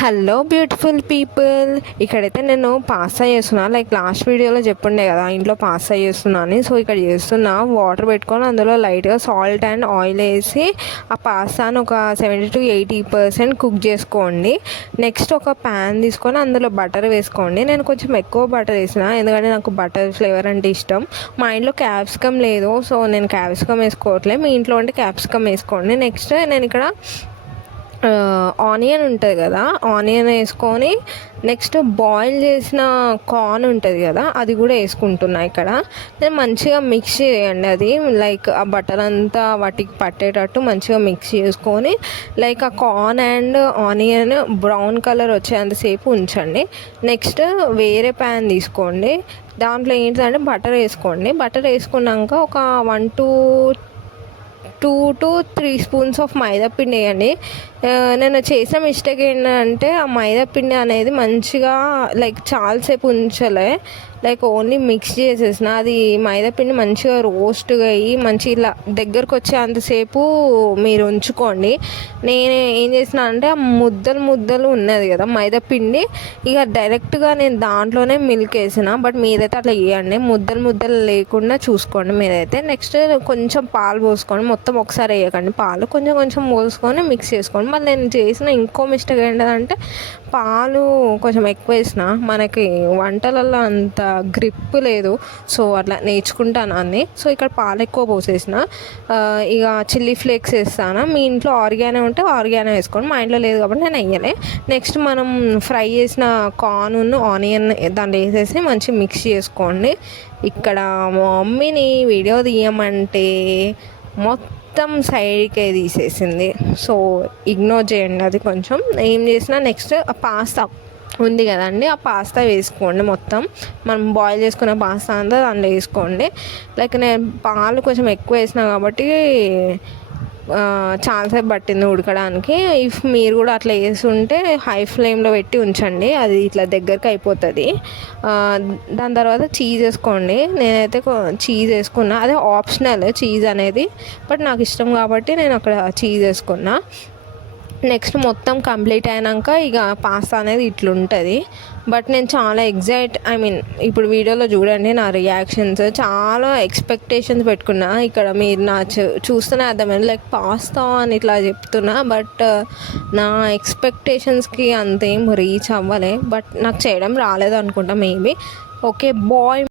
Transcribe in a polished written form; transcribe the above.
Hello beautiful people. ఇక్కడైతే నేను pasta చేస్తున్నా. లైక్ లాస్ట్ వీడియోలో చెప్పుండే కదా ఇంట్లో పాస్తా చేస్తున్నా అని. సో ఇక్కడ చేస్తున్నా, వాటర్ పెట్టుకొని అందులో లైట్గా సాల్ట్ అండ్ ఆయిల్ వేసి ఆ పాస్తాను ఒక 70-80% కుక్ చేసుకోండి. నెక్స్ట్ ఒక ప్యాన్ తీసుకొని అందులో బటర్ వేసుకోండి. నేను కొంచెం ఎక్కువ బటర్ వేసిన, ఎందుకంటే నాకు బటర్ ఫ్లేవర్ అంటే ఇష్టం. మా ఇంట్లో క్యాప్సికమ్ లేదు, సో నేను క్యాప్సికమ్ వేసుకోవట్లేదు. మీ ఇంట్లో అంటే క్యాప్సికమ్ వేసుకోండి. నెక్స్ట్ నేను ఇక్కడ ఆనియన్ ఉంటుంది కదా, ఆనియన్ వేసుకొని నెక్స్ట్ బాయిల్ చేసిన కార్న్ ఉంటుంది కదా, అది కూడా వేసుకుంటున్నా. ఇక్కడ నేను మంచిగా మిక్స్ చేయండి. అది లైక్ ఆ బటర్ అంతా వాటికి పట్టేటట్టు మంచిగా మిక్స్ చేసుకొని లైక్ ఆ corn and onion brown colour వచ్చేంతసేపు ఉంచండి. నెక్స్ట్ వేరే ప్యాన్ తీసుకోండి. దాంట్లో ఏంటంటే బటర్ వేసుకోండి. బటర్ వేసుకున్నాక ఒక 2 to 3 స్పూన్స్ ఆఫ్ మైదా పిండి వేయండి. నేను చేసిన మిస్టేక్ ఏంటంటే ఆ మైదా పిండి అనేది మంచిగా లైక్ చాలాసేపు ఉంచలే, లైక్ ఓన్లీ మిక్స్ చేసేసిన. అది మైదా పిండి మంచిగా రోస్ట్గా అయ్యి మంచి ఇలా దగ్గరకు వచ్చే అంతసేపు మీరు ఉంచుకోండి. నేను ఏం చేసిన అంటే ఆ ముద్దలు ఉన్నది కదా మైదా పిండి, ఇక డైరెక్ట్గా నేను దాంట్లోనే మిల్క్ వేసిన. బట్ మీరైతే అట్లా వేయండి, ముద్దలు లేకుండా చూసుకోండి మీరైతే. నెక్స్ట్ కొంచెం పాలు పోసుకోండి, మొత్తం ఒకసారి వేయకండి. పాలు కొంచెం కొంచెం పోసుకొని మిక్స్ చేసుకోండి. మళ్ళీ నేను చేసిన ఇంకో మిస్టేక్ ఏంటంటే పాలు కొంచెం ఎక్కువ వేసిన. మనకి వంటలలో అంత గ్రిప్ లేదు, సో అట్లా నేర్చుకుంటాను అన్నీ. సో ఇక్కడ పాలు ఎక్కువ పోసేసిన. ఇక చిల్లీ ఫ్లేక్స్ వేస్తాను. మీ ఇంట్లో ఆర్గానో ఉంటే ఆర్గానో వేసుకోండి, మా ఇంట్లో లేదు కాబట్టి నేను వేయలే. నెక్స్ట్ మనం ఫ్రై చేసిన కార్న్ ఆనియన్ దాంట్లో వేసేసి మంచి మిక్స్ చేసుకోండి. ఇక్కడ మా మమ్మీని వీడియో తీయమంటే మొత్తం సైడ్కే తీసేసింది, సో ఇగ్నోర్ చేయండి. అది కొంచెం ఏం చేసినా నెక్స్ట్ ఆ పాస్తా ఉంది కదండి, ఆ పాస్తా వేసుకోండి. మొత్తం మనం బాయిల్ చేసుకున్న పాస్తా అంతా దాంట్లో వేసుకోండి. లైక్ నేను పాలు కొంచెం ఎక్కువ వేసిన కాబట్టి చాలాసేపు పట్టింది ఉడకడానికి. ఇఫ్ మీరు కూడా అట్లా వేసుంటే హై ఫ్లేమ్లో పెట్టి ఉంచండి, అది ఇట్లా దగ్గరికి అయిపోతుంది. దాని తర్వాత చీజ్ వేసుకోండి. నేనైతే చీజ్ వేసుకున్నా, అదే ఆప్షనల్ చీజ్ అనేది, బట్ నాకు ఇష్టం కాబట్టి నేను అక్కడ చీజ్ వేసుకున్నా. నెక్స్ట్ మొత్తం కంప్లీట్ అయినాక ఇక పాస్తా అనేది ఇట్లుంటుంది. బట్ నేను చాలా ఇప్పుడు వీడియోలో చూడండి నా రియాక్షన్స్, చాలా ఎక్స్పెక్టేషన్స్ పెట్టుకున్నా. ఇక్కడ మీరు నా చూస్తూనే అర్థమైంది లైక్ పాస్తా అని ఇట్లా చెప్తున్నా, బట్ నా ఎక్స్పెక్టేషన్స్కి అంతేం రీచ్ అవ్వలే. బట్ నాకు చేయడం రాలేదు అనుకుంటా మేబీ. Okay bye.